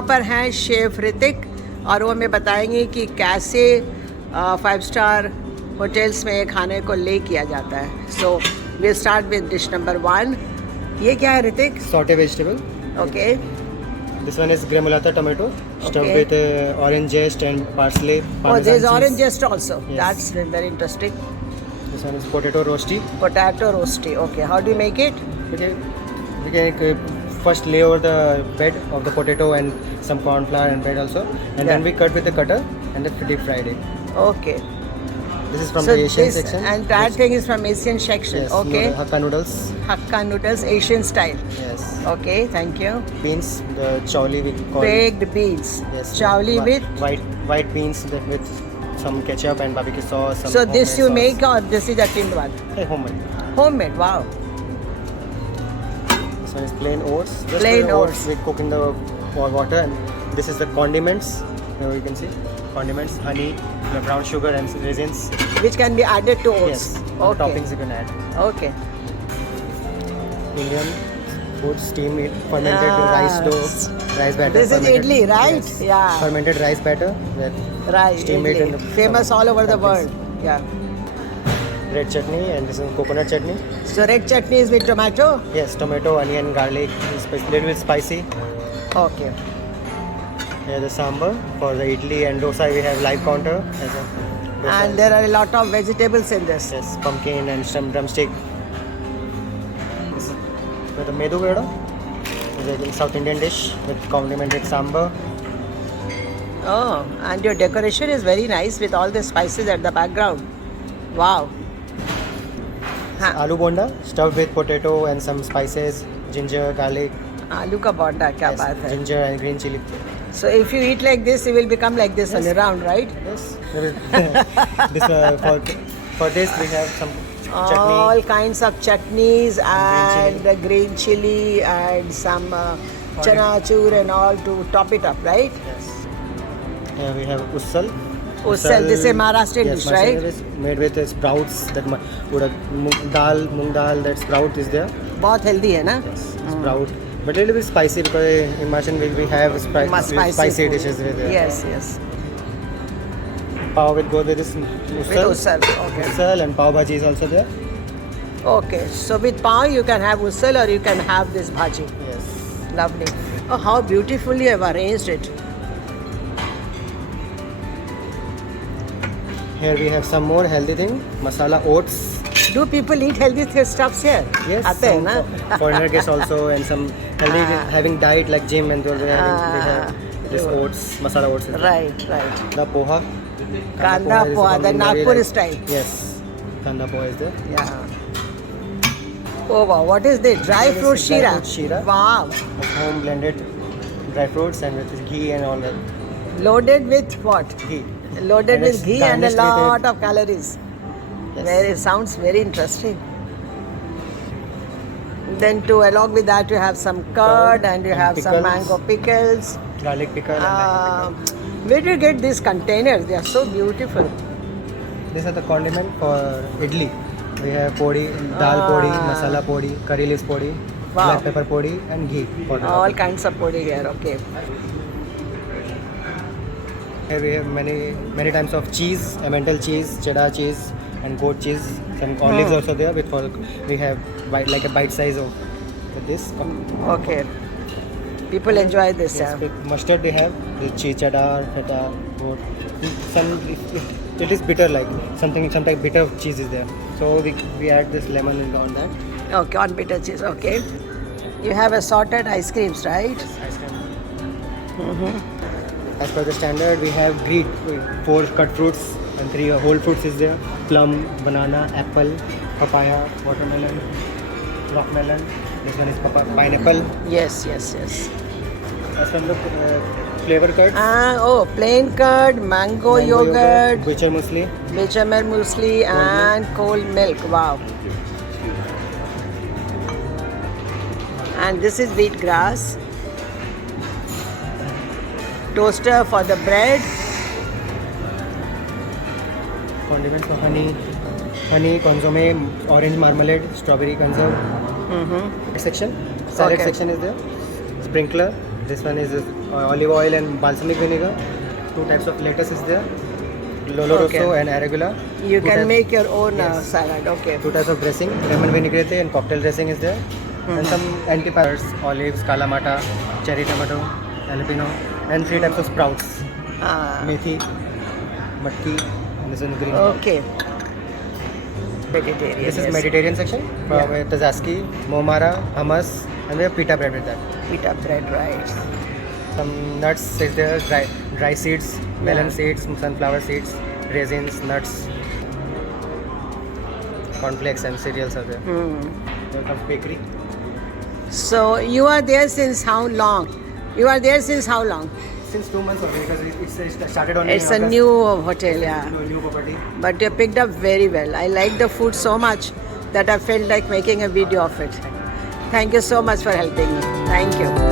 यहाँ पर हैं शेफ ऋतिक और वो हमें बताएंगे कि कैसे 5 स्टार होटल्स में खाने को ले किया जाता है. So we start with dish number 1. ये क्या है Hrithik? Saute vegetable. Okay. This one is gremolata tomato stuffed Okay. with orange zest and parsley. Oh, Parmesan there is cheese. orange zest also. Yes. That's very interesting. This one is potato roasty. Potato roasty. Okay, how do you make it? Okay. We can first lay over the bed of the potato and some corn flour and bread also, and then Yeah. we cut with the cutter and then deep fried it. Okay. This is from So the Asian this section. and that thing is from Asian section. Yes. Okay. Hakka noodles. Hakka noodles, Asian style. Yes. Okay, thank you. Beans. The chawli we call. Baked beans. Yes. Chawli Whi- with. white beans that with some ketchup and barbecue sauce. Some So this homemade you sauce. make or this is a tinned one? Hey, homemade. Homemade. Wow. This one is plain oats. Just Plain the oats. We cook in the water, and this is the condiments. Now you can see condiments, honey, the brown sugar and raisins. Which can be added to oats. Yes. Okay. Toppings you can add. Okay. Indian food, steam it, fermented Ah. rice dough, rice batter. This is fermented- idli, right? Yes. Yeah. Fermented rice batter. That Right. Steam it idli. in the- Famous all over the Yes. world. Yeah. red chutney, and this is coconut chutney. So red chutney is with tomato? Yes, tomato, onion, garlic, little bit spicy. Okay. Here the sambar for the idli and dosa. We have live counter. As a dosa. And there are a lot of vegetables in this. Yes, pumpkin and some drumstick. This is for the medu vada. It's a South Indian dish with condimented sambar. Oh, and your decoration is very nice with all the spices at the background. Wow. Huh. Aloo bonda stuffed with potato and some spices, ginger, garlic. Aloo ka bonda, kya Yes, baat hai. ginger and green chili. So if you eat like this, you will become like this Yes. only round, right? Yes. This for this we have some All chutney. kinds of chutneys and chilli. the green chili and some chana chur and all to top it up, right? Yes. Here we have ussal. Ussal, this is Maharashtrian yes, dish, right? Is made with sprouts that moong dal, that sprout is there. बहुत healthy है ना? Yes, sprout. But a little bit spicy because in Himachal we have spicy food. dishes with it. Yes, yes. Pav with go with this With ussal. ussal, okay. Ussal and pav bhaji is also there. Okay, so with pav you can have ussal or you can have this bhaji. Yes. Lovely. Oh, how beautifully you have arranged it. Here we have some more healthy thing. Masala oats. Do people eat healthy stuffs here? Yes. आते हैं some ना? foreigner guests also and some healthy having diet like gym and they have this true. oats, masala oats. is there. Right, right. The poha. Kanda is poha, from the Nagari Nagpur rice. style. Yes. Kanda poha is there. Yeah. Oh wow, what is this? Dry This fruit is dry shira. fruit shira. Wow. Home blended dry fruits and with ghee and all that. Loaded with what? Ghee. Loaded And with it's ghee and a garnished with lot of calories. Yes. Very sounds very interesting. Then to along with that you have some curd and you and have some pickles. mango pickles. Garlic pickle and mango Where do you get these containers? They are so beautiful. pickle. These are the condiment for idli. We have podi, dal podi, masala podi, curry leaves podi, Wow. black pepper podi and ghee powder. All kinds of podi here. Okay. Here we have many types of cheese, emmental cheese, cheddar cheese and goat cheese. Some olives also there with we have like a bite size of this. Okay. People enjoy this. Yes, Yeah. with mustard they have the cheese, cheddar, feta, goat. Some it is bitter like some type bitter cheese is there. So we add this lemon on that. Okay, on bitter cheese. Okay. You have assorted ice creams, right? Ice cream. As per the standard, we have 4 cut fruits and 3 whole fruits is there. Plum, banana, apple, papaya, watermelon, rock melon. This one is pineapple. Yes, yes, yes. As per the flavor curd, Oh, plain curd, mango yogurt, butcher muesli, bechamel muesli, and cold milk. Wow. And this is wheat grass. Toaster for the bread. condiments for honey, consomme, orange marmalade, strawberry conserve. Section, salad Okay. section is there. Sprinkler. This one is olive oil and balsamic vinegar. 2 types of lettuce is there. Lolo Okay. Rosso and Arugula. You 2 can types- make your own Yes. salad. Okay. 2 types of dressing, lemon vinaigrette and cocktail dressing is there. And some anti-peppers, olives, kalamata, cherry tomato, jalapeno, and 3 types of sprouts. Ah, Methi, matki, and this is green. okay. Vegetarian. This is yes. Mediterranean section. Yeah. Tazaski, momara, hummus, and we have pita bread with that. Pita bread, right? Some nuts is there, dry seeds, melon Yeah. seeds, sunflower seeds, raisins, nuts, cornflakes and cereals are there. There comes bakery. So you are there since how long? You are there since how long? Since 2 months already because it's started on It's a new hotel, yeah. new property. But you picked up very well. I like the food so much that I felt like making a video of it. Thank you so much for helping me. Thank you.